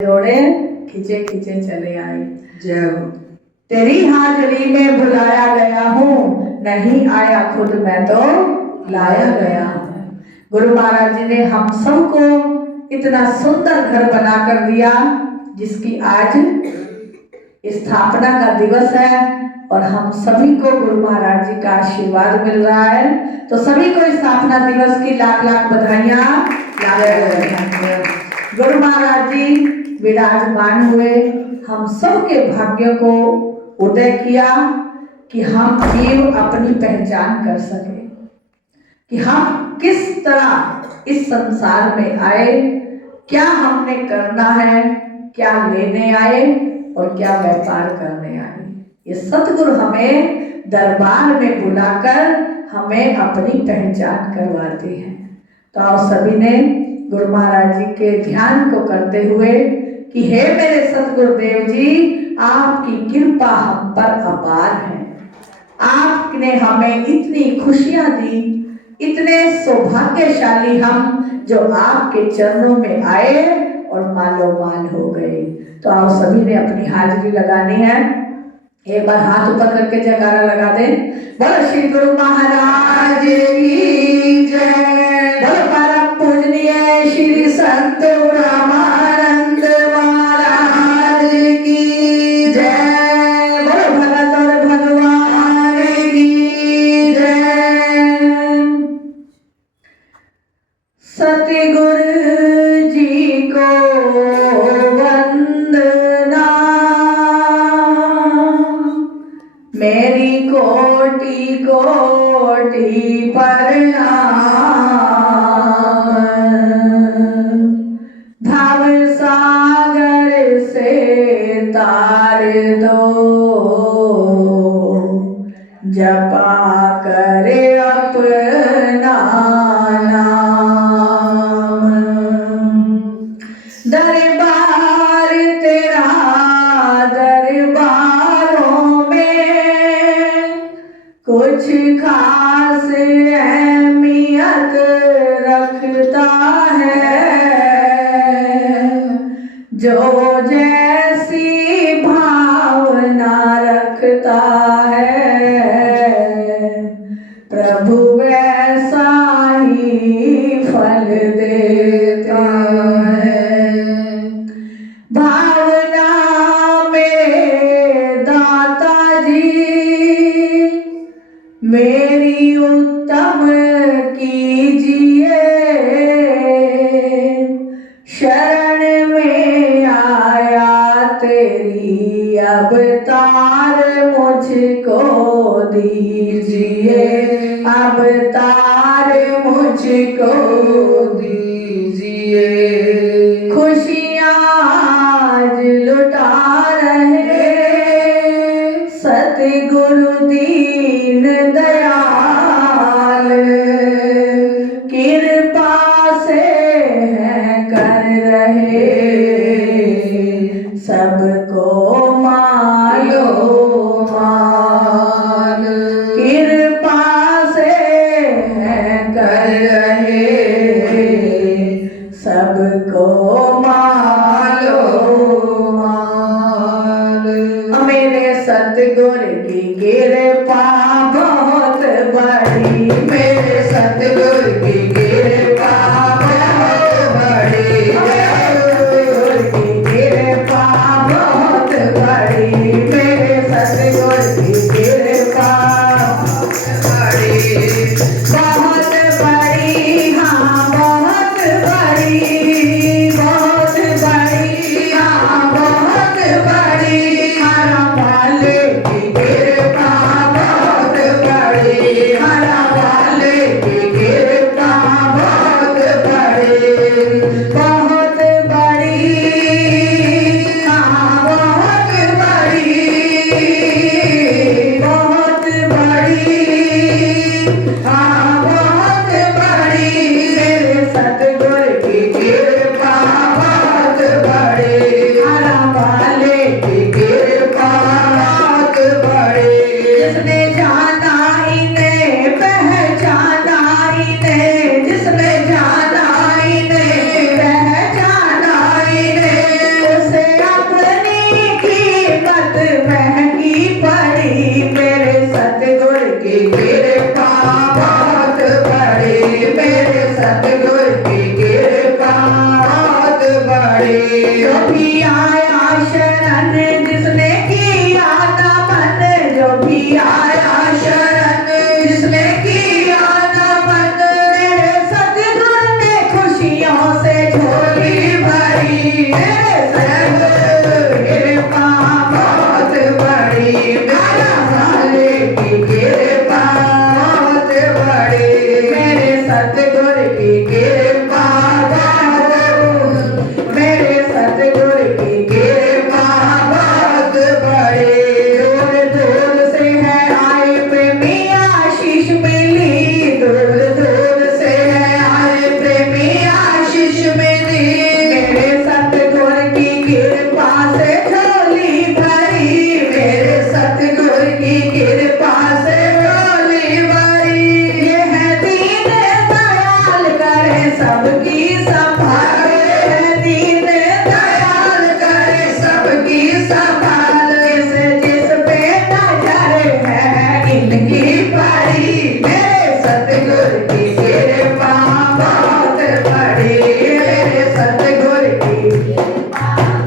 जोड़े खींचे खींचे चले आए। जब तेरी हाजिरी में बुलाया गया हूँ, नहीं आया खुद मैं तो लाया गया हूँ। गुरु महाराज जी ने हम सबको इतना सुंदर घर बना कर दिया, जिसकी आज स्थापना का दिवस है और हम सभी को गुरु महाराज जी का आशीर्वाद मिल रहा है। तो सभी को स्थापना दिवस की लाख लाख बधाइयाँ। गुरु महाराज जी विराजमान हुए, हम सबके भाग्य को उदय किया कि हम जीव अपनी पहचान कर सके, कि हम किस तरह इस संसार में आए, क्या हमने करना है, क्या लेने आए और क्या व्यापार करने आए। ये सतगुरु हमें दरबार में बुलाकर हमें अपनी पहचान करवाते हैं। तो आप सभी ने गुरु महाराज जी के ध्यान को करते हुए कि हे मेरे सतगुरुदेव जी, आपकी कृपा हम पर अपार है। आपने हमें इतनी खुशियां दी, इतने सौभाग्यशाली हम जो आपके चरणों में आए और मालो माल हो गए। तो आप सभी ने अपनी हाजिरी लगानी है। एक बार हाथ ऊपर करके जयकारा लगा दे। बोलो श्री गुरु महाराज की जय। बोलो परम पूजनीय श्री संत रामानंद महाराज की जय। बोलो भगत और भगवान की जय। सतगुरु जी को वंदना, मेरी कोटि कोटि प्रणाम। भव सागर से तार दो, जपा करे अपना नाम। दरबार तेरा दरबारों में कुछ खास अहमियत रखता है। जो जैसी भावना रखता है, प्रभु वैसा ही फल देता है। भावना मेरे दाता जी, मेरी उत्तम कीजिए। शरण में आया तेरी अवतार मुझको दीजिए। अवतार मुझको दीजिए। खुशियाँ आज लुटा रहे सतगुरु दीन दयाल, कृपा से है कर रहे सबको मालो माल। कृपा से है कर रहे सबको मालो माल। मेरे सतगुरु की कृपा बहुत बड़ी, मेरे सतगुरु की कृपा बहुत बड़ी। सतगुरु की कृपा बहुत बड़ी, मेरे सतगुरु की कृपा बहुत बड़ी। बहुत बड़ी, हाँ बहुत बड़ी। बहुत बड़ी, हाँ बहुत बड़ी। हर माले की बड़े। जो भी आया शरण जिसने किया नमन, जो भी आया शरण जिसने किया नमन, मेरे सतगुरु ने खुशियों से झोली भरी। मेरे सतगुरु कृपा बहुत बड़ी, मेरा वाले की कृपा बहुत बड़ी, मेरे सतगुरु की कृपा बहुत, मेरे सतगुरु की कृपा बहुत बड़ी। दूर दूर से है आए प्रेमी आशीष मिली, दूर दूर से है आए प्रेमी आशीष मिली, मेरे सतगुरु की कृपा से झोली भरी, मेरे सतगुरु की कृपा से झोली भरी। ये है दीन दयाल करे सबकी संभाल, ये है दीन दयाल करे सबकी संभाल, जिस पे नजर है इनकी पड़ी, मेरे सतगुरु की कृपा बहुत बड़ी, मेरे सतगुरु की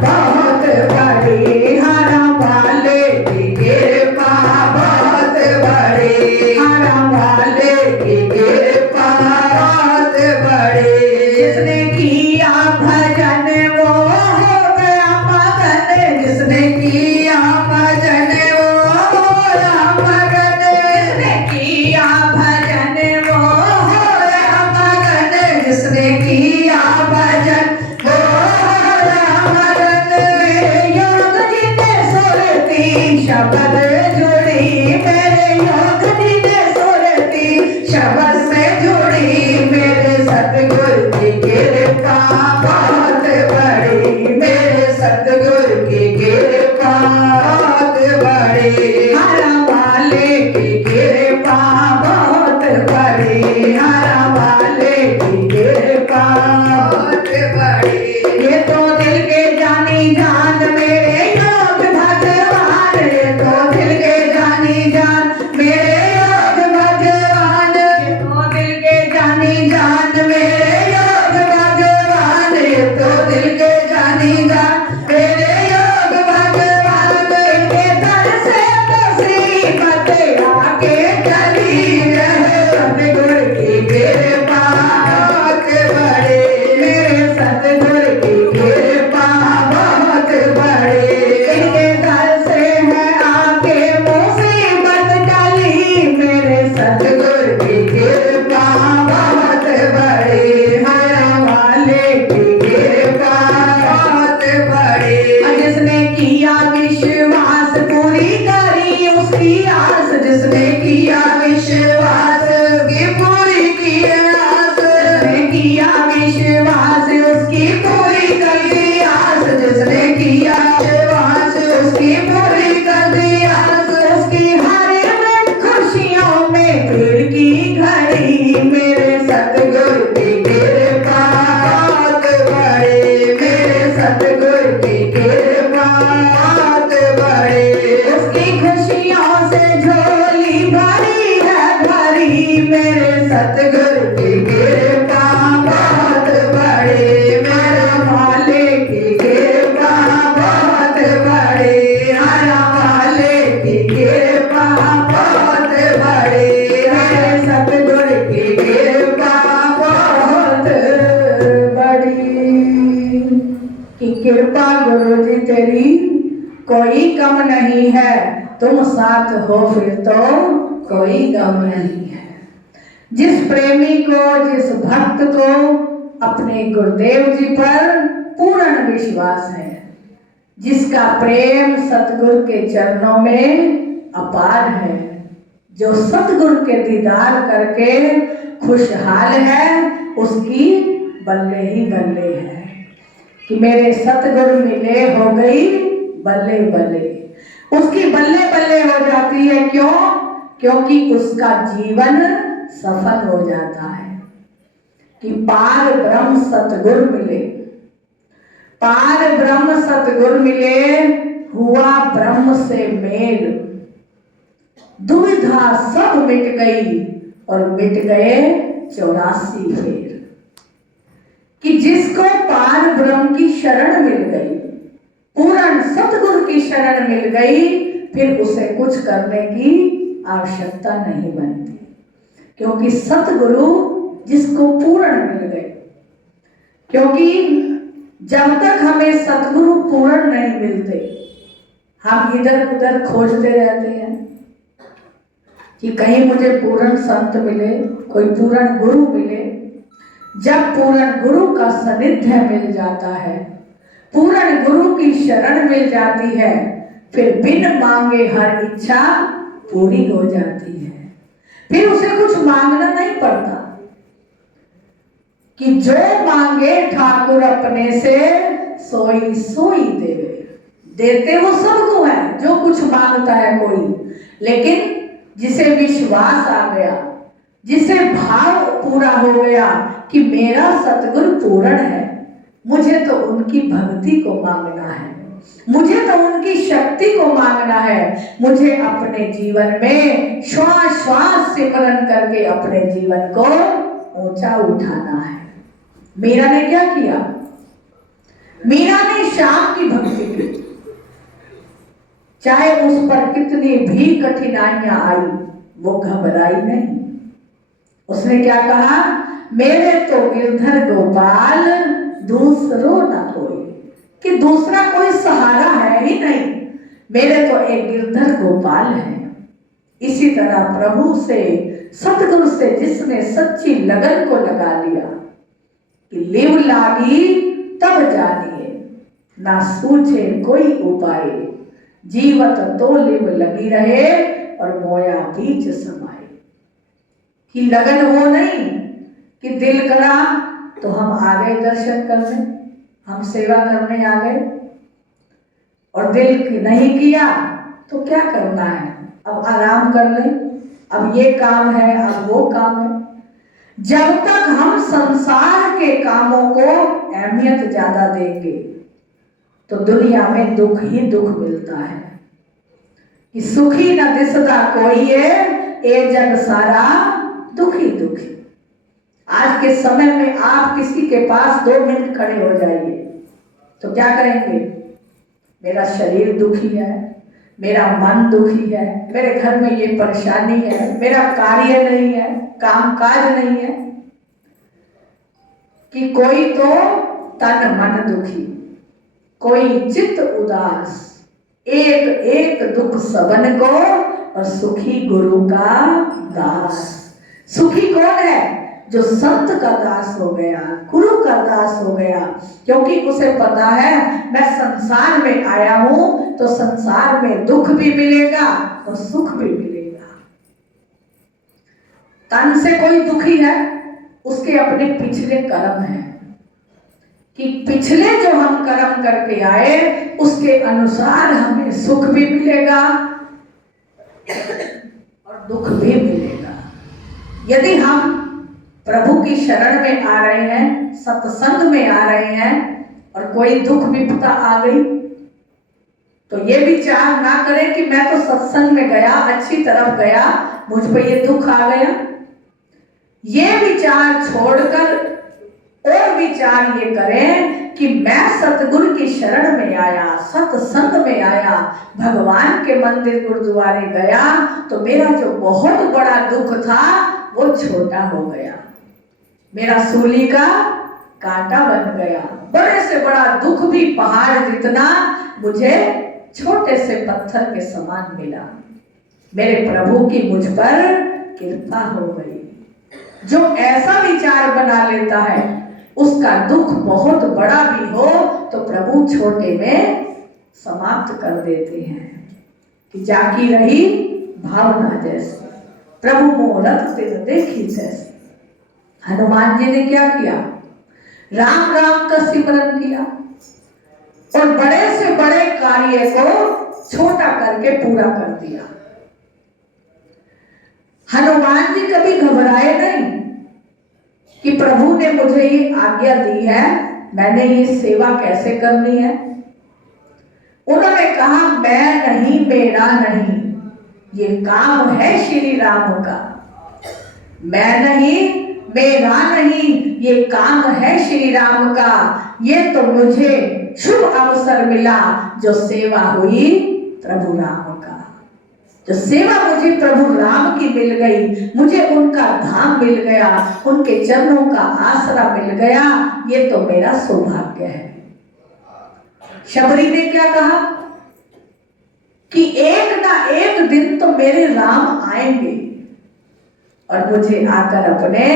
बहुत बड़ी, हरा वाले की कृपा बहुत बड़ी, हरा वाले की कृपा बहुत बड़ी। जिसने किया भजन वो हो गया मगन, जिसने किया भजन वो हो गया मगन, जिसने किया भजन वो हो गया मगन, जिसने किया भजन वो हो गया मगन। मेरे योग जी ने सुरती शब्द जुड़ी, मेरे योग जी ने सुरती शब्द से जुड़ी, मेरे सतगुरु की कृपा बहुत बड़ी, मेरे सतगुरु की कृपा बहुत बड़ी, हरा वाले की कृपा बहुत बड़ी, हरा वाले की कृपा बहुत बड़ी। ये तो दिल के जानी जान मेरे योग भगवान, ये तो दिल के जानी जान मेरे योग भगवान, ये तो दिल के जानी जान मेरे योग भगवान, ये तो दिल के जानी जान मेरे योग भगवान। इनके दर से मुसीबत आके चली रहे, सतगुरु की कृपा बहुत बड़ी, मेरे सतगुरु की कृपा बहुत बड़ी। इनके दर से है आके मुसीबत टली, मेरे सतगुरु की कृपा बहुत बड़ी, हरा वाले की कृपा बहुत बड़ी। जिसने किया विश्वास पूरी करी उसकी आस, जिसने किया विश्वास उसकी पूरी की आस, जिसने किया विश्वास उसकी पूरी कर दी आस, जिसने किया विश्वास उसकी पूरी कर दी आस, उसकी हर मिनट खुशियों में भीड़ की घड़ी, मेरे सतगुरु की कृपा बहुत बड़ी, मेरे सतगुरु की कृपा बहुत बड़ी। उसकी खुशियों से झोली भरी है भरी, मेरे सतगुरु की कृपा बहुत बड़ी, मेरे वाले की कृपा बहुत बड़ी, हरा वाले की कृपा बहुत बड़ी, मेरे सतगुरु की कृपा बहुत बड़ी। कि कृपा गुरु जी तेरी कोई कम नहीं है, तुम साथ हो फिर तो कोई गम नहीं है। जिस प्रेमी को जिस भक्त को अपने गुरुदेव जी पर पूर्ण विश्वास है, जिसका प्रेम सतगुरु के चरणों में अपार है, जो सतगुरु के दीदार करके खुशहाल है, उसकी बल्ले ही बल्ले है। कि मेरे सतगुरु मिले हो गई बल्ले बल्ले, उसकी बल्ले बल्ले हो जाती है। क्यों? क्योंकि उसका जीवन सफल हो जाता है। कि पार ब्रह्म सतगुरु मिले, पार ब्रह्म सतगुरु मिले, हुआ ब्रह्म से मेल, दुविधा सब मिट गई और मिट गए 84 फेर। कि जिसको पार ब्रह्म की शरण मिल गई, पूर्ण सतगुरु की शरण मिल गई, फिर उसे कुछ करने की आवश्यकता नहीं बनती, क्योंकि सतगुरु जिसको पूर्ण मिल गए। क्योंकि जब तक हमें सतगुरु पूर्ण नहीं मिलते, हम इधर उधर खोजते रहते हैं कि कहीं मुझे पूर्ण संत मिले, कोई पूर्ण गुरु मिले। जब पूर्ण गुरु का सानिध्य मिल जाता है, पूर्ण गुरु की शरण मिल जाती है, फिर बिन मांगे हर इच्छा पूरी हो जाती है। फिर उसे कुछ मांगना नहीं पड़ता कि जो मांगे ठाकुर अपने से सोई सोई देवे। देते वो सबको है जो कुछ मांगता है कोई, लेकिन जिसे विश्वास आ गया, जिसे भाव पूरा हो गया कि मेरा सतगुरु पूर्ण है, मुझे तो उनकी भक्ति को मांगना है, मुझे तो उनकी शक्ति को मांगना है, मुझे अपने जीवन में श्वास श्वास सिमरन करके अपने जीवन को ऊंचा उठाना है। मीरा ने क्या किया? मीरा ने श्याम की भक्ति की, चाहे उस पर कितनी भी कठिनाइयां आई, वो घबराई नहीं। उसने क्या कहा? मेरे तो गिरधर गोपाल दूसरो न कोई, कि दूसरा कोई सहारा है ही नहीं, मेरे तो एक गिरधर गोपाल है। इसी तरह प्रभु से, सतगुरु से जिसने सच्ची लगन को लगा लिया कि लिव लागी तब जानिए, ना सूझे कोई उपाय, जीवत तो लिव लगी रहे और मोया बीच समाए। कि लगन हो नहीं कि दिल करा तो हम आ गए दर्शन करने, हम सेवा करने आ गए, और दिल नहीं किया तो क्या करना है, अब आराम कर ले, अब ये काम है, अब वो काम है। जब तक हम संसार के कामों को अहमियत ज्यादा देंगे तो दुनिया में दुख ही दुख मिलता है। कि सुखी न दिसदा कोई है, ए जग सारा दुखी दुखी। आज के समय में आप किसी के पास 2 मिनट खड़े हो जाइए तो क्या करेंगे? मेरा शरीर दुखी है, मेरा मन दुखी है, मेरे घर में ये परेशानी है, मेरा कार्य नहीं है, काम काज नहीं है। कि कोई तो तन मन दुखी, कोई चित्त उदास, एक एक दुख सबन को, और सुखी गुरु का दास। सुखी कौन है? जो संत का दास हो गया, गुरु का दास हो गया, क्योंकि उसे पता है मैं संसार में आया हूं तो संसार में दुख भी मिलेगा और सुख भी मिलेगा। तन से कोई दुखी है, उसके अपने पिछले कर्म हैं कि पिछले जो हम कर्म करके आए उसके अनुसार हमें सुख भी मिलेगा और दुख भी मिलेगा। यदि हम प्रभु की शरण में आ रहे हैं, सत्संग में आ रहे हैं, और कोई दुख विपदा आ गई तो ये विचार ना करें कि मैं तो सत्संग में गया, अच्छी तरफ गया, मुझ पर ये दुख आ गया। ये विचार छोड़कर और विचार ये करें कि मैं सतगुरु की शरण में आया, सत्संग में आया, भगवान के मंदिर गुरुद्वारे गया तो मेरा जो बहुत बड़ा दुख था वो छोटा हो गया, मेरा सूली का कांटा बन गया। बड़े से बड़ा दुख भी पहाड़ जितना मुझे छोटे से पत्थर के समान मिला। मेरे प्रभु की मुझ पर कृपा हो गई। जो ऐसा विचार बना लेता है उसका दुख बहुत बड़ा भी हो तो प्रभु छोटे में समाप्त कर देते हैं। कि जाकी रही भावना जैसे, प्रभु मोहरत तिन देखी जैसे। हनुमान जी ने क्या किया? राम राम का सिमरन किया और बड़े से बड़े कार्य को छोटा करके पूरा कर दिया। हनुमान जी कभी घबराए नहीं कि प्रभु ने मुझे ये आज्ञा दी है, मैंने ये सेवा कैसे करनी है। उन्होंने कहा मैं नहीं, मेरा नहीं, ये काम है श्री राम का। मैं नहीं, मेरा नहीं ये काम है श्री राम का, ये तो मुझे शुभ अवसर मिला जो सेवा हुई प्रभु राम का। जो सेवा मुझे प्रभु राम की मिल गई, मुझे उनका धाम मिल गया, उनके चरणों का आसरा मिल गया, ये तो मेरा सौभाग्य है। शबरी ने क्या कहा कि एक ना एक दिन तो मेरे राम आएंगे और मुझे आकर अपने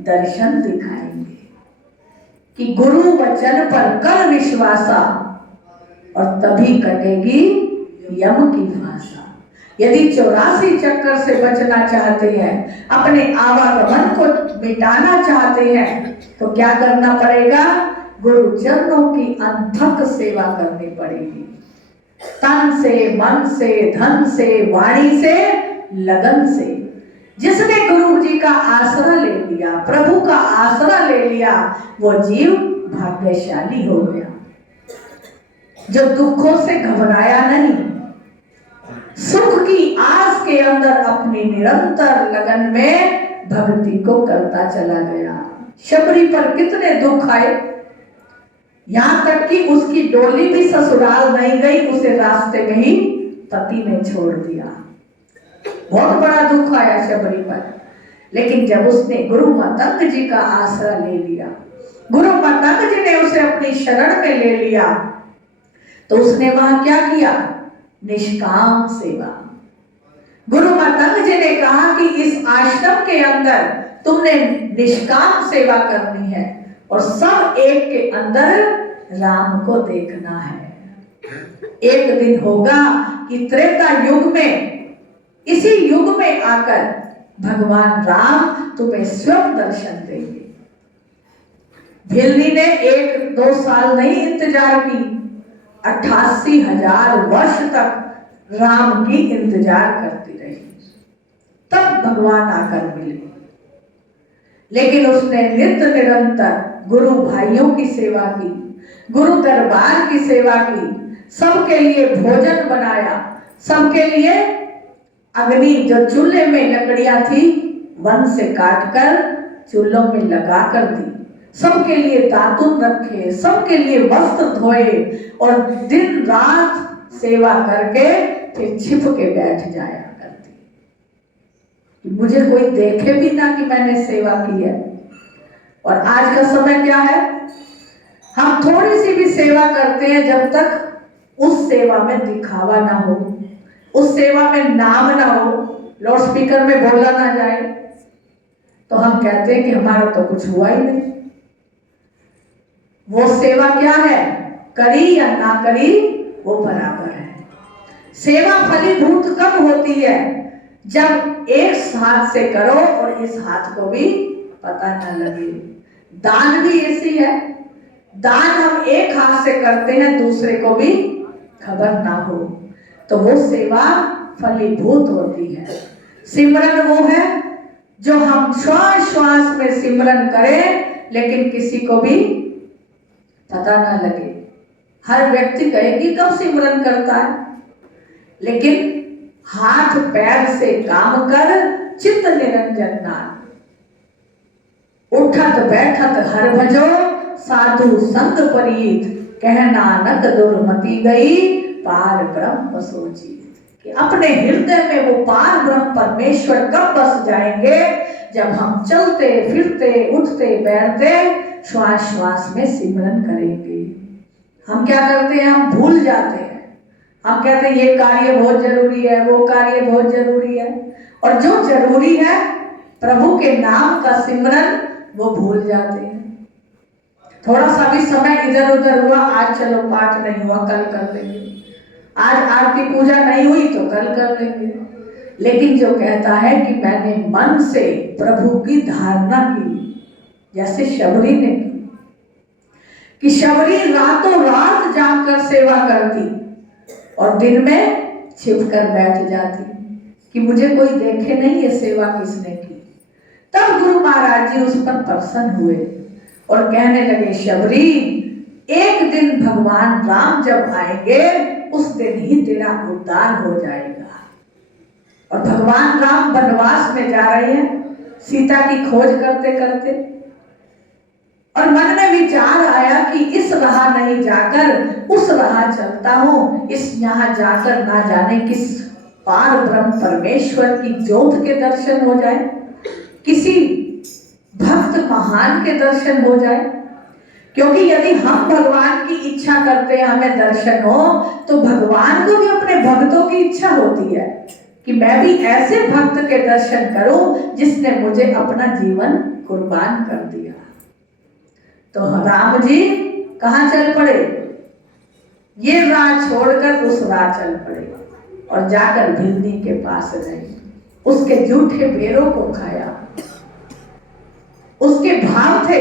दर्शन दिखाएंगे। कि गुरु वचन पर कर विश्वासा और तभी कटेगी यम की भाषा। यदि 84 चक्कर से बचना चाहते हैं, अपने आवागमन को मिटाना चाहते हैं, तो क्या करना पड़ेगा? गुरु चरणों की अनथक सेवा करनी पड़ेगी। तन से, मन से, धन से, वाणी से, लगन से। जिसने गुरु जी का आसरा ले लिया, प्रभु का आसरा ले लिया, वो जीव भाग्यशाली हो गया। जो दुखों से घबराया नहीं, सुख की आस के अंदर अपनी निरंतर लगन में भक्ति को करता चला गया। शबरी पर कितने दुख आए, यहां तक कि उसकी डोली भी ससुराल नहीं गई, उसे रास्ते में ही पति ने छोड़ दिया। बहुत बड़ा दुख आया शबरी पर। लेकिन जब उसने गुरु मतंग जी का आसरा ले लिया, गुरु मतंग जी ने उसे अपनी शरण में ले लिया, तो उसने वहां क्या किया? निष्काम सेवा। गुरु मतंग जी ने कहा कि इस आश्रम के अंदर तुमने निष्काम सेवा करनी है और सब एक के अंदर राम को देखना है। एक दिन होगा कि त्रेता युग में, इसी युग में आकर भगवान राम तुम्हें स्वयं दर्शन देंगे। भिल्ली ने 1-2 साल नहीं इंतजार की, 88,000 वर्ष तक राम की इंतजार करती रही, तब भगवान आकर मिले। लेकिन उसने नित्य निरंतर गुरु भाइयों की सेवा की, गुरु दरबार की सेवा की, सबके लिए भोजन बनाया, सबके लिए अग्नि जो चूल्हे में लकड़ियां थी वन से काटकर चूल्हों में लगा कर दी, सबके लिए दातुन रखे, सबके लिए वस्त्र धोए और दिन रात सेवा करके फिर छिप के बैठ जाया करती। मुझे कोई देखे भी ना कि मैंने सेवा की है। और आज का समय क्या है? हम थोड़ी सी भी सेवा करते हैं, जब तक उस सेवा में दिखावा ना हो, उस सेवा में नाम ना हो, लाउड स्पीकर में बोला ना जाए, तो हम कहते हैं कि हमारा तो कुछ हुआ ही नहीं। वो सेवा क्या है? करी या ना करी वो बराबर है। सेवा फलीभूत कब होती है? जब एक हाथ से करो और इस हाथ को भी पता न लगे। दान भी ऐसी है, दान हम एक हाथ से करते हैं, दूसरे को भी खबर ना हो, तो वो सेवा फलीभूत होती है। सिमरन वो है जो हम श्वास श्वास में सिमरन करें, लेकिन किसी को भी पता ना लगे। हर व्यक्ति कहेगी कब सिमरन करता है, लेकिन हाथ पैर से काम कर चित्त निरंजन नाम। उठत बैठत हर भजो साधु संग परीत, कह नानक दुर्मति गई पार ब्रह्म सोची। कि अपने हृदय में वो पार ब्रह्म परमेश्वर कब बस जाएंगे? जब हम चलते फिरते उठते बैठते श्वास श्वास में सिमरन करेंगे। हम क्या करते हैं? हम भूल जाते हैं। हम कहते हैं ये कार्य बहुत जरूरी है, वो कार्य बहुत जरूरी है, और जो जरूरी है प्रभु के नाम का सिमरन वो भूल जाते हैं। थोड़ा सा भी समय इधर उधर हुआ, आज चलो पाठ नहीं हुआ कल कर लेंगे, आज आरती पूजा नहीं हुई तो कल कर लेंगे। लेकिन जो कहता है कि मैंने मन से प्रभु की धारणा की, जैसे शबरी ने की, कि शबरी रातों रात जाकर सेवा करती और दिन में छिप कर बैठ जाती कि मुझे कोई देखे नहीं ये सेवा किसने की। तब गुरु महाराज जी उस पर प्रसन्न हुए और कहने लगे, शबरी एक दिन भगवान राम जब आएंगे उस दिन ही तेरा उद्धार हो जाएगा। और भगवान राम वनवास में जा रहे हैं, सीता की खोज करते करते, और मन में विचार आया कि इस राह नहीं जाकर उस राह चलता हूं, इस यहाँ जाकर ना जाने किस पार ब्रह्म परमेश्वर की ज्योत के दर्शन हो जाए, किसी भक्त महान के दर्शन हो जाए। क्योंकि यदि हम भगवान की इच्छा करते हैं हमें दर्शन हो, तो भगवान को भी अपने भक्तों की इच्छा होती है कि मैं भी ऐसे भक्त के दर्शन करूं जिसने मुझे अपना जीवन कुर्बान कर दिया। तो राम जी कहाँ चल पड़े? ये राह छोड़कर उस राह चल पड़े और जाकर भिल्ली के पास रहे, उसके जूठे बेरों को खाया। उसके भाव थे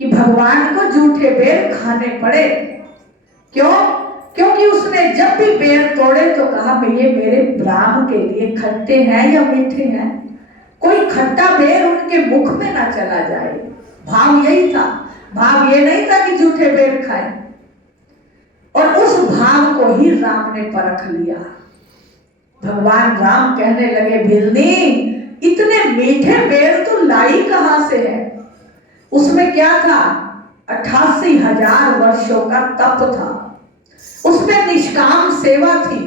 कि भगवान को जूठे बेर खाने पड़े। क्यों? क्योंकि उसने जब भी बेर तोड़े तो कहा ये मेरे ब्राह्म के लिए खट्टे हैं या मीठे हैं, कोई खट्टा बेर उनके मुख में ना चला जाए। भाव यही था, भाव ये नहीं था कि जूठे बेर खाए। और उस भाव को ही राम ने परख लिया। भगवान राम कहने लगे, भिल्ली इतने मीठे बेर तो लाई कहां से है? उसमें क्या था? 88,000 वर्षों का तप था, उसमें निष्काम सेवा थी,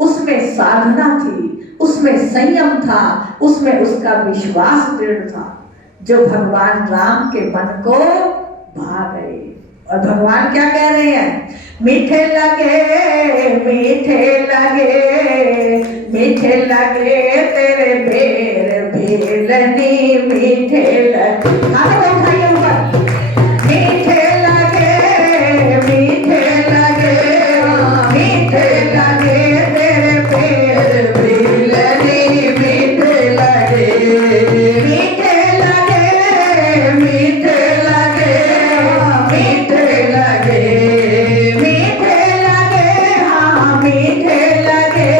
उसमें साधना थी, उसमें संयम था, उसमें उसका विश्वास दृढ़ था, जो भगवान राम के मन को भा गए। और भगवान क्या कह रहे हैं? मीठे लगे मीठे लगे मीठे लगे तेरे बेर भेलनी, मीठे लगे मीठे लगे मीठे लगे मीठे लगे तेरे बेर भेलनी, मीठे लगे मीठे लगे मीठे लगे मीठे लगे मीठे लगे हाँ मीठे लगे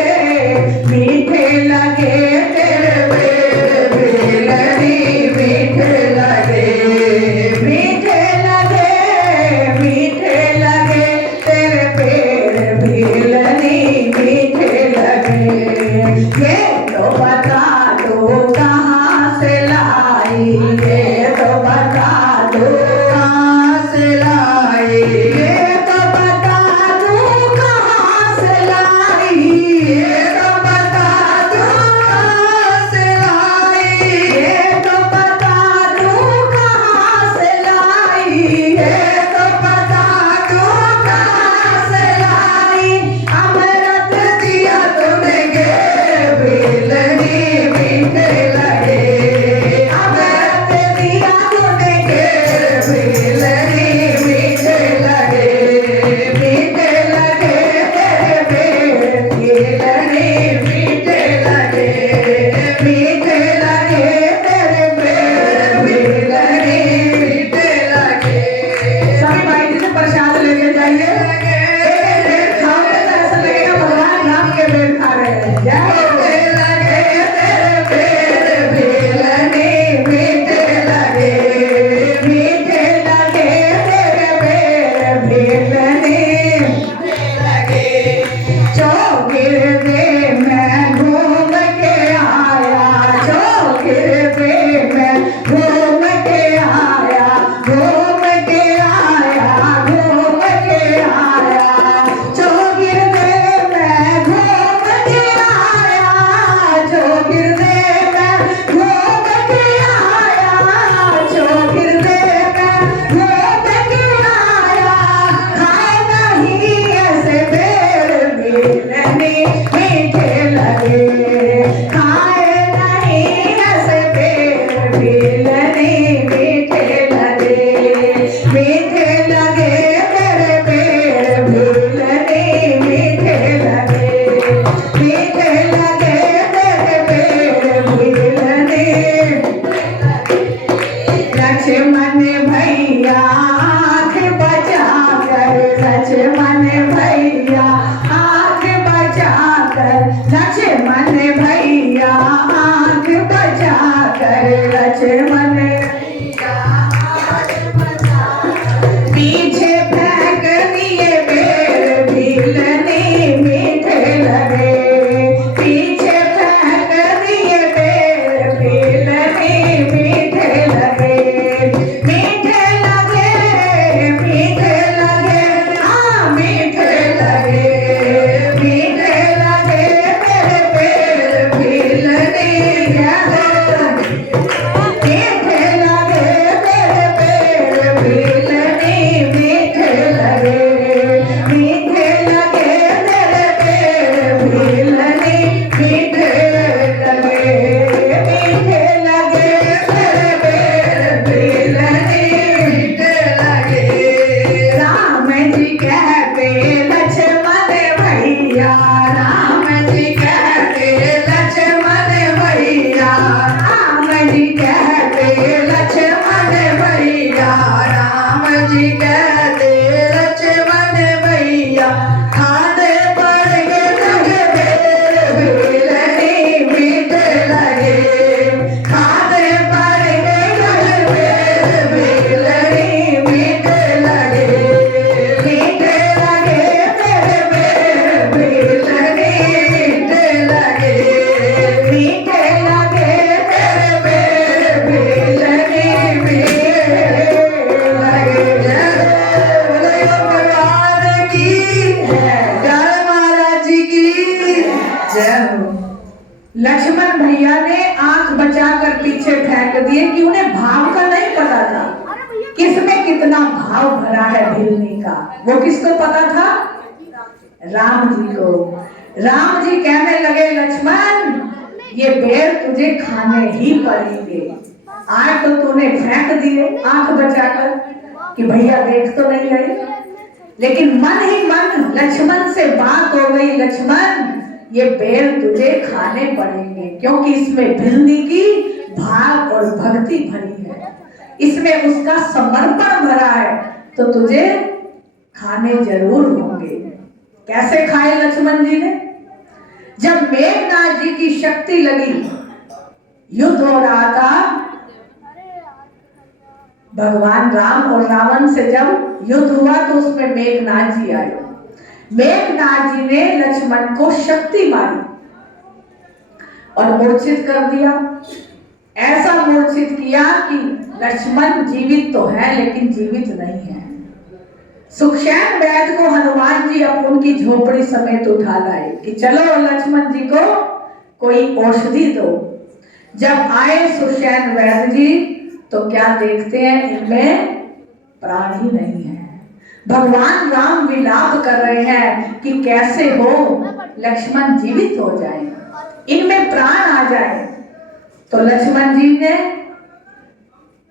मीठे लगे तेरे बेर भेलनी, मीठे लगे। लक्ष्मण भैया ने आंख बचाकर पीछे फेंक दिए कि उन्हें भाव का नहीं पता था, किसमें कितना भाव भरा है भिलनी का। वो किसको पता था? राम जी को। राम जी कहने लगे, लक्ष्मण ये बेर तुझे खाने ही पड़ेंगे। आज तो तूने फेंक दिए आंख बचाकर कि भैया देख तो नहीं रहे, लेकिन मन ही मन लक्ष्मण से बात हो गई, लक्ष्मण ये बेर तुझे खाने पड़ेंगे, क्योंकि इसमें भिलनी की भाव और भक्ति भरी है, इसमें उसका समर्पण भरा है, तो तुझे खाने जरूर होंगे। कैसे खाए लक्ष्मण जी ने? जब मेघनाथ जी की शक्ति लगी, युद्ध हो रहा था, भगवान राम और रावण से जब युद्ध हुआ तो उसमें मेघनाथ जी आए। मेघनाथ जी ने लक्ष्मण को शक्ति मारी और मूर्छित कर दिया। ऐसा मूर्छित किया कि लक्ष्मण जीवित तो है लेकिन जीवित नहीं है। सुखसैन वैद्य को हनुमान जी अब उनकी झोपड़ी समेत उठा लाए कि चलो लक्ष्मण जी को कोई औषधि दो। जब आए सुखसैन वैद्य जी तो क्या देखते हैं, इनमें प्राण ही नहीं है। भगवान राम विलाप कर रहे हैं कि कैसे हो लक्ष्मण जीवित हो जाए, इनमें प्राण आ जाए। तो लक्ष्मण जी ने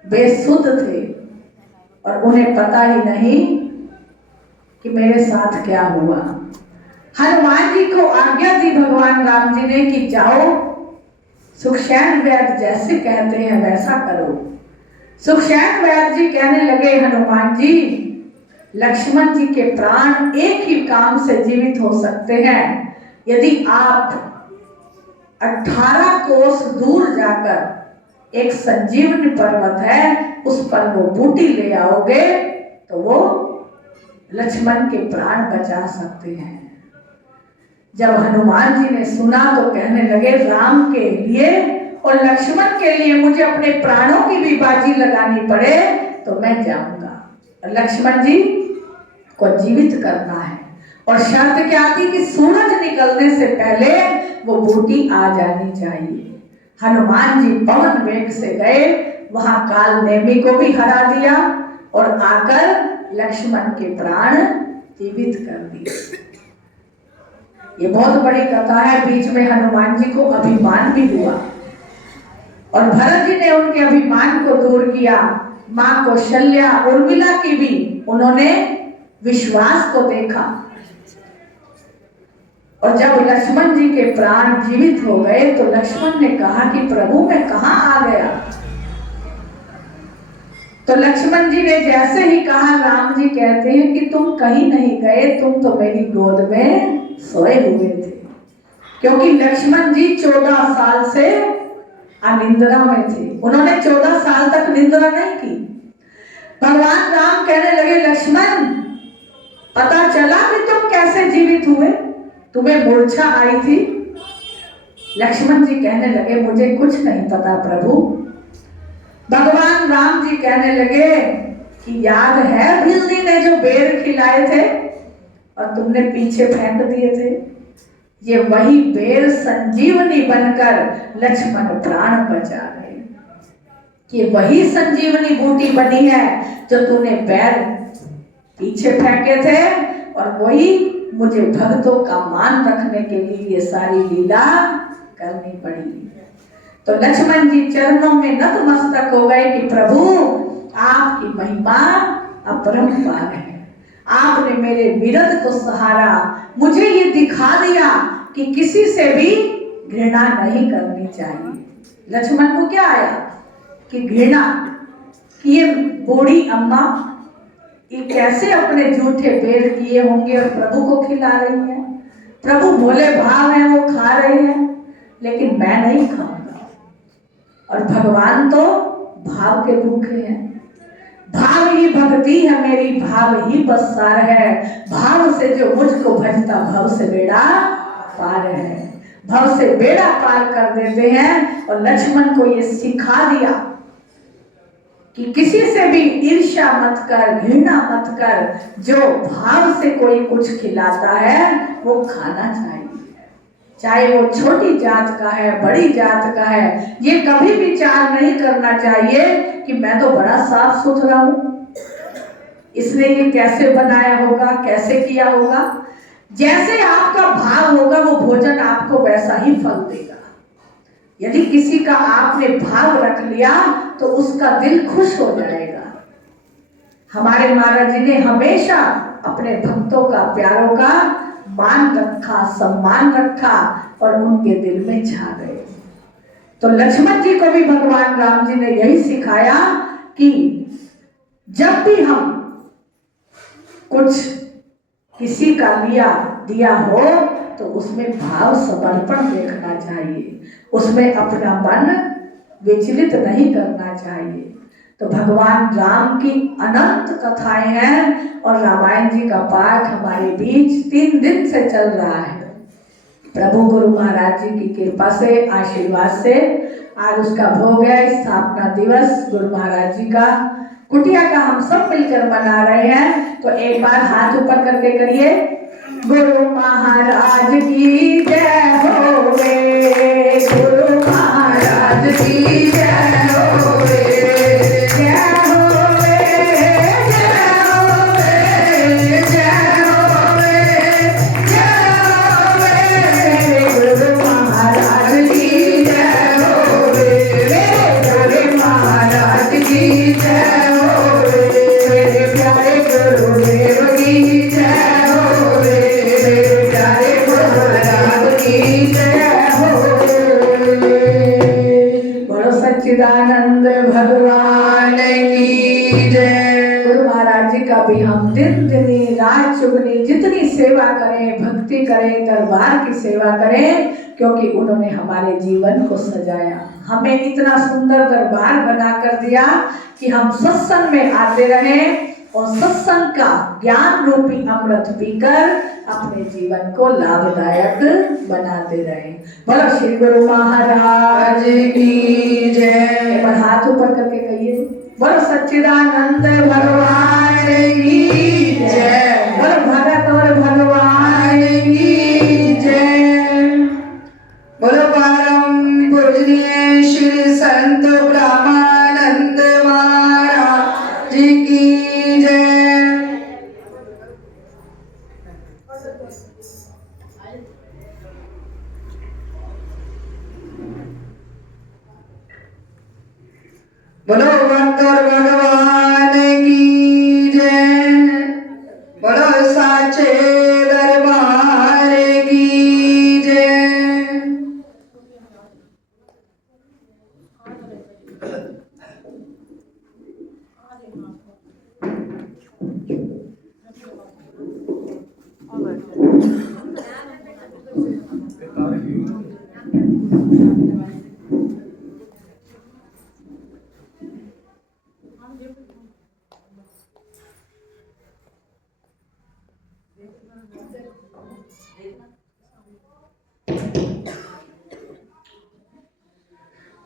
बेसुध थे और उन्हें पता ही नहीं कि मेरे साथ क्या हुआ। हनुमान जी को आज्ञा दी भगवान राम जी ने कि जाओ सुखसैन वैद्य जैसे कहते हैं वैसा करो। सुखसैन वैद्य जी कहने लगे, हनुमान जी लक्ष्मण जी के प्राण एक ही काम से जीवित हो सकते हैं, यदि आप 18 कोस दूर जाकर एक संजीवनी पर्वत है उस पर वो बूटी ले आओगे तो वो लक्ष्मण के प्राण बचा सकते हैं। जब हनुमान जी ने सुना तो कहने लगे, राम के लिए और लक्ष्मण के लिए मुझे अपने प्राणों की भी बाजी लगानी पड़े तो मैं जाऊंगा। लक्ष्मण जी को जीवित करना है और शर्त क्या थी कि सूरज निकलने से पहले वो बूटी आ जानी चाहिए। हनुमान जी पवन वेग से गए, वहां काल नेमी को भी हरा दिया और आकर लक्ष्मण के प्राण जीवित कर दिए। ये बहुत बड़ी कथा है। बीच में हनुमान जी को अभिमान भी हुआ और भरत जी ने उनके अभिमान को दूर किया। मां कौशल्या उर्मिला की भी उन्होंने विश्वास को देखा और जब लक्ष्मण जी के प्राण जीवित हो गए तो लक्ष्मण ने कहा कि प्रभु मैं कहां आ गया। तो लक्ष्मण जी ने जैसे ही कहा, राम जी कहते हैं कि तुम कहीं नहीं गए, तुम तो मेरी गोद में सोए हुए थे, क्योंकि लक्ष्मण जी 14 साल से अनिद्रा में थे। उन्होंने 14 साल तक निद्रा नहीं की। भगवान राम कहने लगे, लक्ष्मण पता चला कि तुम कैसे जीवित हुए, तुम्हें मूर्छा आई थी। लक्ष्मण जी कहने लगे, मुझे कुछ नहीं पता प्रभु। भगवान राम जी कहने लगे कि याद है भिलनी ने जो बेर खिलाए थे और तुमने पीछे फेंक दिए थे, ये वही बेर संजीवनी बनकर लक्ष्मण प्राण बचा गए। ये वही संजीवनी बूटी बनी है जो तूने बैर पीछे फेंके थे और वही मुझे भक्तों का मान रखने के लिए ये सारी लीला करनी पड़ी। तो लक्ष्मण जी चरणों में नतमस्तक हो गए कि प्रभु आपकी महिमा अपरंपार है, आपने मेरे विरध को सहारा, मुझे ये दिखा दिया कि किसी से भी घृणा नहीं करनी चाहिए। लक्ष्मण को क्या आया कि घृणा कि ये बूढ़ी अम्मा ये कैसे अपने झूठे बेर किए होंगे और प्रभु को खिला रही हैं। प्रभु भोले भाव हैं, वो खा रहे हैं, लेकिन मैं नहीं खाऊंगा। और भगवान तो भाव के भूखे हैं। भाव ही भक्ति है मेरी, भाव ही बस सार है, भाव से जो मुझको भजता भव से बेड़ा पार है। भव से बेड़ा पार कर देते हैं। और लक्ष्मण को ये सिखा दिया कि किसी से भी ईर्ष्या मत कर, घृणा मत कर, जो भाव से कोई कुछ खिलाता है वो खाना चाहिए। चाहे वो छोटी जात का है, बड़ी जात का है, ये कभी विचार नहीं करना चाहिए कि मैं तो बड़ा साफ सुथरा हूं, इसने ये कैसे बनाया होगा, कैसे किया होगा। जैसे आपका भाव होगा वो भोजन आपको वैसा ही फल देगा। यदि किसी का आपने भाव रख लिया तो उसका दिल खुश हो जाएगा। हमारे महाराज जी ने हमेशा अपने भक्तों का, प्यारों का मान रखा, सम्मान रखा और उनके दिल में छा गए। तो लक्ष्मण जी को भी भगवान राम जी ने यही सिखाया कि जब भी हम कुछ किसी का दिया हो तो उसमें भाव समर्पण देखना चाहिए, उसमें अपना मन विचलित नहीं करना चाहिए। तो भगवान राम की अनंत कथाएं हैं और रामायण जी का पाठ हमारे बीच 3 दिन से चल रहा है। प्रभु गुरु महाराज जी की कृपा से, आशीर्वाद से आज उसका भोग है, स्थापना दिवस गुरु महाराज जी का, कुटिया का हम सब मिलकर मना रहे हैं। तो एक बार हाथ ऊपर करके करिए, गुरु महाराज की जय होवे, गुरु महाराज की जय होवे, जय होवे, जय होवे, जय होवे, जय होवे, गुरु महाराज की जय होवे, गुरु महाराज की जय होवे, मेरे प्यारे गुरुदेव की जय होवे, मेरे प्यारे गुरुदेव की जय होवे। बोलो सच्चिदानंद भगवान की जय। गुरु महाराज जी का भी हम दिन दुनी रात चुगनी जितनी सेवा करें, भक्ति करें, दरबार की सेवा करें, क्योंकि उन्होंने हमारे जीवन को सजाया, हमें इतना सुंदर दरबार बना कर दिया कि हम सत्संग में आते रहें और सत्संग का ज्ञान रूपी अमृत पीकर अपने जीवन को लाभदायक बनाते रहें। बोलो श्री गुरु महाराज की जय। एक बार हाथ ऊपर करके कहिए, बोलो सच्चिदानंद भगवान की जय, बोलो भगत और भगवान की जय, बोलो परम पूजनीय श्री संत ब्रह्मानंद महाराज जी की जय। बोलो भक्त और भगवान की जय, बोलो साचे दरबार की जय।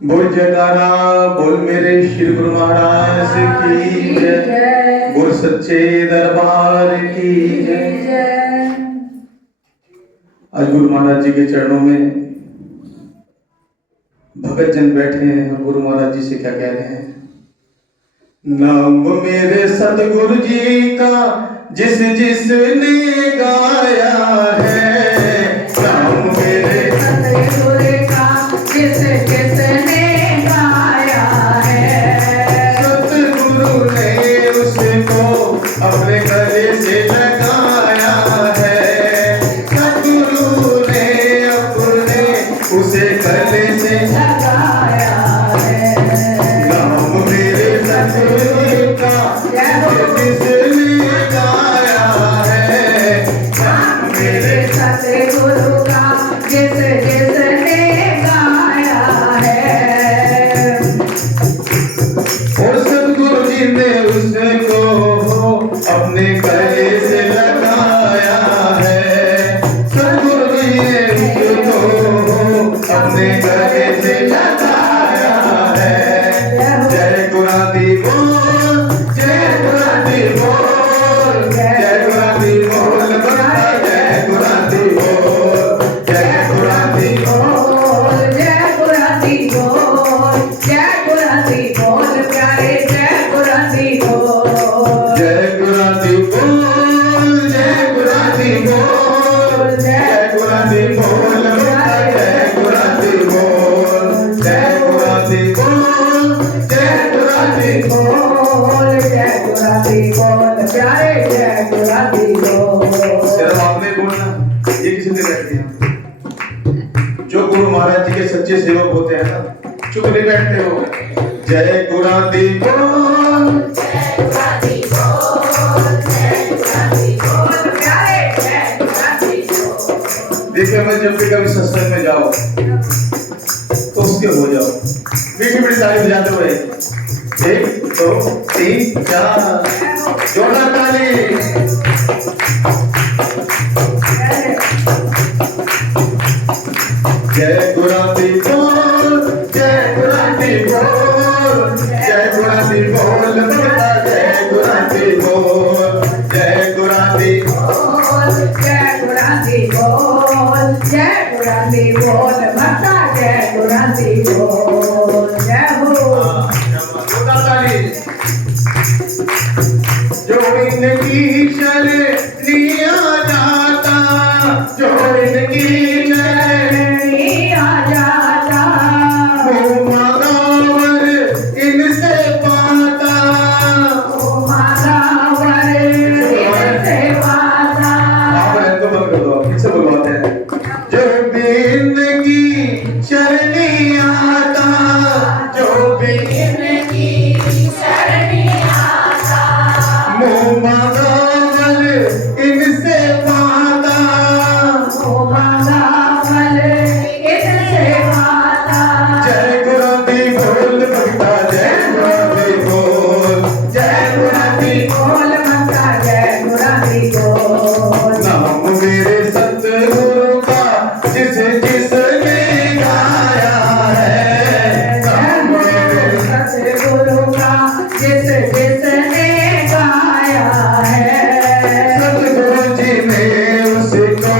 बोल जयकारा, बोल मेरे श्री गुरु महाराज की जय, गुरु सच्चे दरबार की जय। आज गुरु महाराज जी के चरणों में भगत जन बैठे हैं और गुरु महाराज जी से क्या कह रहे हैं। नाम मेरे सतगुरु जी का जिस जिसने गाया है, नाम मेरे सतगुरु का जिस जिसने गाया है, सतगुरु ने उसको अपने गले से लगाया है, सतगुरु ने अपने उसे गले से लगाया है। नाम मेरे सतगुरु का जिसने गाया है, नाम मेरे सतगुरु का जिस जिसने गाया है, और सतगुरु जी ने उसको अपने गले से लगाया है, सतगुरु जी ने उसको अपने गले से लगाया है। जय गुरादी बोल, जय गुरादी बोल, जय गुरादी बोल, जय गुरादी बोल, बोलना, ये किसी ने बैठ दिया। जो गुरु महाराज जी के सच्चे सेवक होते हैं ना, चुप नहीं बैठते हो। जय गुरादी बोल, देखिए मैं जब भी कभी सत्संग में जाओ तो उसके हो जाओ, मीठी मीठी ताली बजाते हुए 1 2 3 4 जोरदार ताली। जय गुरादी बोल, जय गुरादी बोल, जय गुरादी बोल भगता, जय गुरादी बोल, जय गुरादी बोल, जय गुरादी बोल, जय गुरादी बोल भक्ता, जय गुरादी बोल, जय हो। जो इनकी शरणिया जाता, जो इनकी शरणिया जाता, वो मागावर इनसे पाता, वो मागावर इनसे पाता। आप इनको बंद कर दो, इनसे बुलवाते हैं। जो भी इनकी शरणिया आता, जो भी इनकी शरणिया आता, मोह मागावर इनसे पाता, मोह मागावर इनसे पाता। जय गुरादी बोल भक्ता, जय गुरादी बोल, जय गुरादी बोल भक्ता, जय गुरादी बोल। नाम मेरे सतगुरु का जिस जिसने गाया है, नाम मेरे सतगुरु का जिस जिसने गाया है, सतगुरु जी ने उसको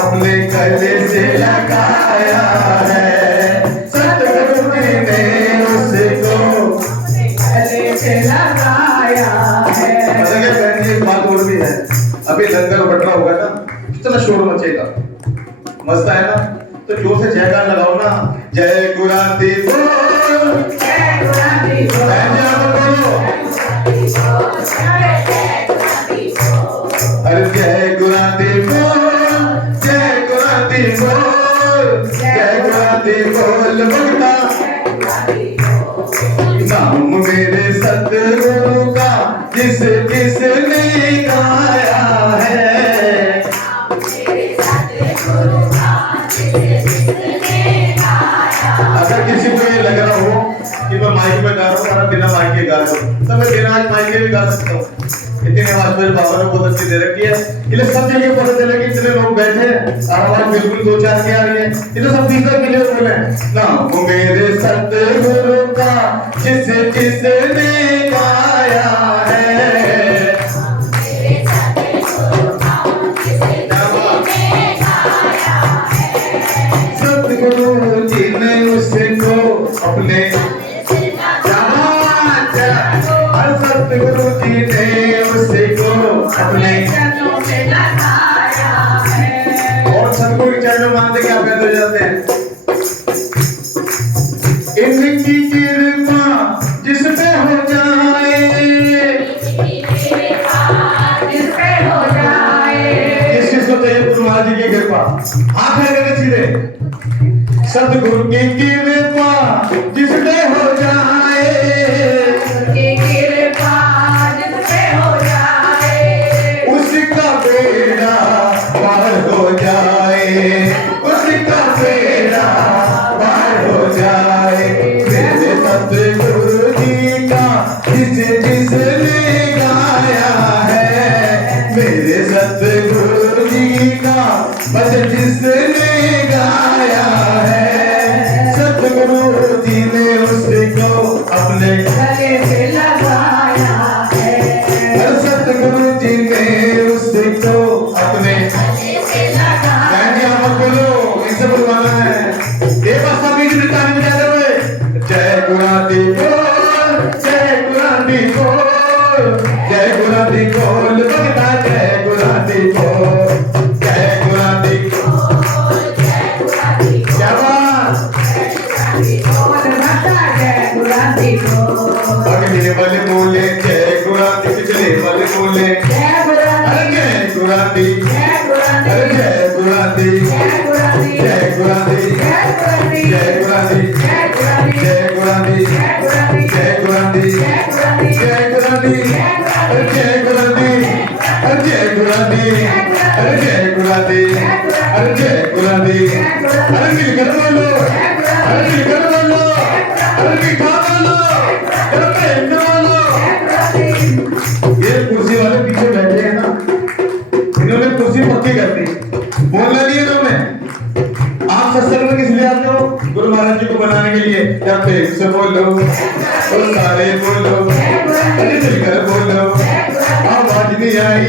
अपने गले से लगाया है, सतगुरु जी ने उसको अपने गले से लगाया है। एक बात और भी है, अभी लंगर बट रहा होगा ना, कितना शोर मचेगा, मस्त है ना, तो जोर से जयकार लगाओ ना। जय गुरादी बोल, जय गुरादी बोल, जय अरे जय गुरादी बोल, जय गुरादी बोल, जय गुरादी बोल भगता। नाम मेरे सतगुरु का जिस जिसने गाया है, अगर किसी को ये लग रहा हो कि मैं माइक में गा रहा हूँ और बिना माइक के गा रहा हूँ, तो मैं बिना माइक के भी गा सकता हूँ। इतनी आवाज मेरे बाबा ने बहुत अच्छी दे रखी है, इसलिए सब जगह पता चले कि इतने लोग बैठे हैं, आवाज बिल्कुल 2-4 की आ रही है, इन्हें सब तीसरा क्लियर बोले। नाम मेरे सतगुरु का जिस जिसने गाया है, सतगुरु जी ने उसको अपने सतगुरु जी ने उसको अपने चरणों में लगाया है। और सतगुरु के चरणों मानते क्या पैदा हो जाते हैं, इनकी कृपा जिस पे हो जाए, जिस पे हो जाए, किसको चाहिए गुरु महाराज जी की कृपा, हाथ लगे सीधे। सतगुरु की कृपा जिस पे हो जाए, उसका बेड़ा पार हो जाए, उसका बेड़ा पार हो जाए। मेरे सतगुरु जी का जिस जिसने गाया है, मेरे सतगुरु जी का बस जिसने गाया है, सतगुरु जी ने उसको अपने गले से लगाया है, सतगुरु जी ने उसको अपने गले से लगाया। मत बोलो, इसे बुलवाना है, ये बस सब बीच में ताली बजाते हुए जय गुरादी बोल, जय गुरादी बोल, जय गुरादी बोल भगता, जय गुरादी बोल, जय गुरादी बोल, जय गुरादी बोल। बुला दे, अरे जय बुला दे, अरे मिलकर बोलो, अरे मिलकर बोलो, अरे मीठा बोलो, अरे प्रेम बोलो। ये कुर्सी वाले पीछे बैठे हैं ना, इन्होंने कुर्सी पक्की कर दी। बोलना नहीं है ना मैं, आप सत्संग में किस लिए आते हो? गुरु महाराज जी को बनाने के लिए। क्या प्रेम से बोलो और सारे बोलो, अरे मिलकर बोलो, आवाज नहीं आई,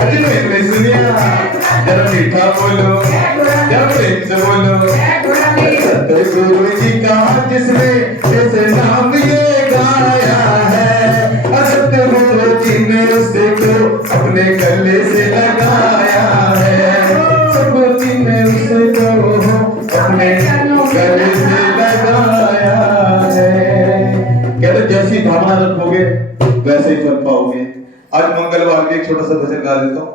अरे मैंने सुनिया, जरा मीठा बोलो, जरा प्रेम से बोलो। गुरु जी का जिसने जैसे नाम ये गाया है, असत्य गुरु जी ने उसको अपने गले से लगाया है, गुरु जी ने उसको अपने गले से लगाया है। कहते जैसी भावना रखोगे वैसे ही फल पाओगे। आज मंगलवार के एक छोटा सा भजन गा देता हूँ,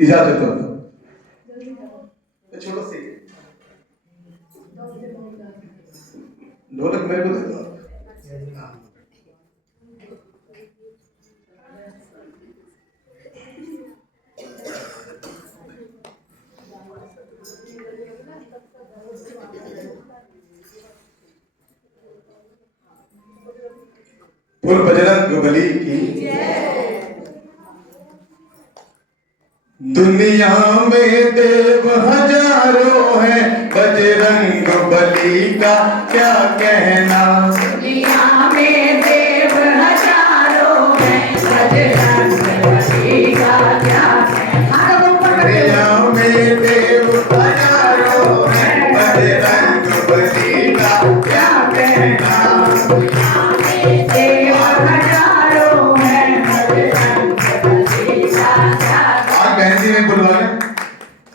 इजाजत हो तो। छोटा सा ढोलक मेरे को दे दो। बोल बजरंग बली की। दुनिया में देव हजारों हैं, बजरंग बली का क्या कहना। दुनिया में देव हजारों हैं, बजरंग बली का क्या कहना। दुनिया में देव हजारों हैं, बजरंग बली का क्या कहना।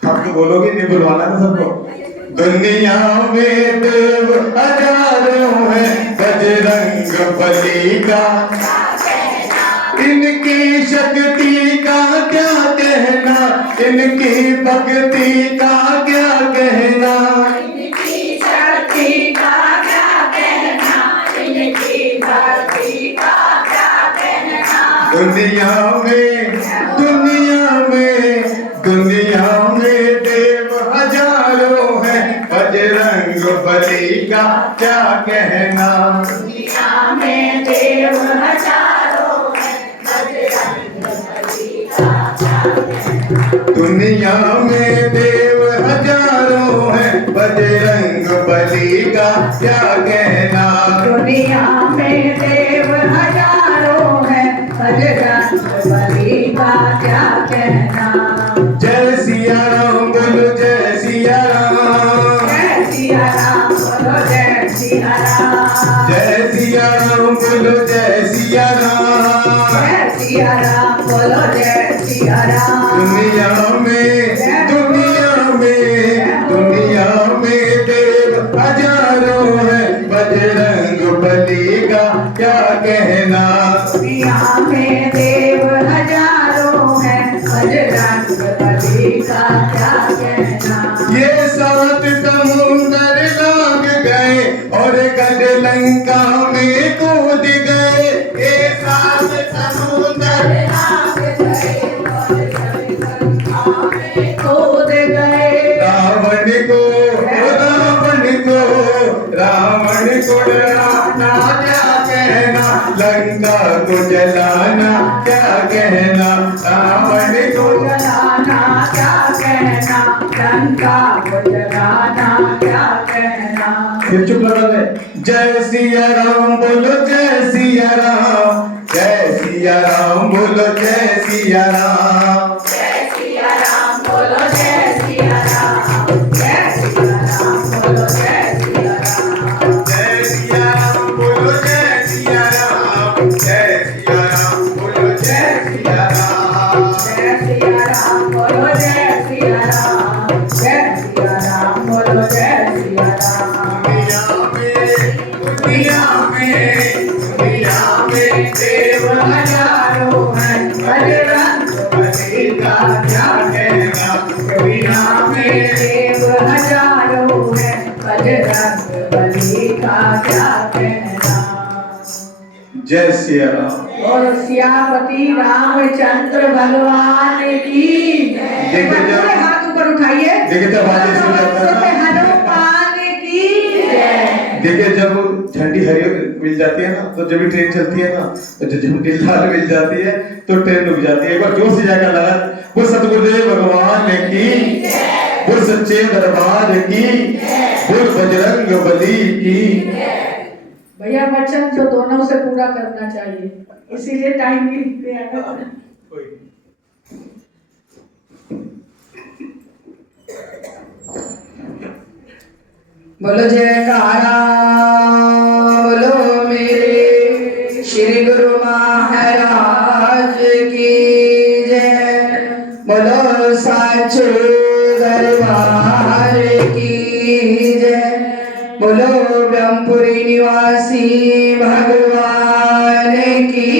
आपको बोलोगे नहीं, बुलवाना है सबको। दुनिया में देव हजारों हैं, बजरंग बली का इनकी शक्ति का क्या कहना, इनकी भक्ति का क्या कहना, इनकी शक्ति का क्या कहना, इनकी भक्ति का क्या कहना। दुनिया में देव हजारों हैं, बजरंग बली का क्या कहना। दुनिया में देव हजारों हैं, बजरंग बली का क्या कहना। दुनिया में देव हजारों हैं, बजरंग बली का क्या कहना। दुनिया में देव हजारों हैं, बजरंग बली का क्या कहना। जय सिया राम बोलो, जय सिया राम, जय सिया राम बोलो, जय सिया राम, जय सिया राम बोलो, जय सिया राम, जय सिया राम बोलो, जय सिया राम। दुनिया में देव हजारों हैं, बजरंग बली का क्या कहना। दुनिया में देव हजारों हैं, बजरंग बली का क्या कहना। ये सात समुंदर लाग गए और गज लंका में कूद गए, ये सात समुंदर लाग गए और गज लंका में कूद गए। रावण को डराना क्या कहना, लंका को जलाना क्या कहना। रावण को जलाना क्या कहना, लंका को जलाना क्या कहना। फिर चुप लगा दे। जय सिया राम बोलो, जय सिया राम, जय सिया राम बोलो, जय सिया राम, जय सिया राम बोलो, जय सिया राम, जय सिया राम बोलो, जय सिया राम, जय सिया राम बोलो, जय सिया राम, जय सिया राम बोलो, जय सिया राम, जय सिया राम बोलो, जय सिया राम, जय सिया राम बोलो, जय सिया राम। दुनिया में देव हजारों हैं, बजरंग बली का क्या कहना। दुनिया में देव हजारों हैं, बजरंग बली का क्या कहना। जय सिया राम। और श्यामती रामचंद्र भगवान की जय। एक बार पूरे हाथ ऊपर उठाइए। देखिए जब आदेश हो जाता है ना, हनुमान की जय। देखिए जब झंडी हरी मिल जाती है ना, तो जब भी ट्रेन चलती है ना, तो जब झंडी लाल मिल जाती है तो ट्रेन रुक जाती है। एक बार जोर से जाकर लगा, वो सतगुरुदेव भगवान की, वो सच्चे दरबार की, वो बजरंग बली की। भैया वचन तो दोनों से पूरा करना चाहिए, इसीलिए टाइम की बोलो जयकारा, बोलो मेरे श्री गुरु महाराज की जय, बोलो साचो दरबार की जय, बोलो ब्रह्मपुरी निवासी भगवान की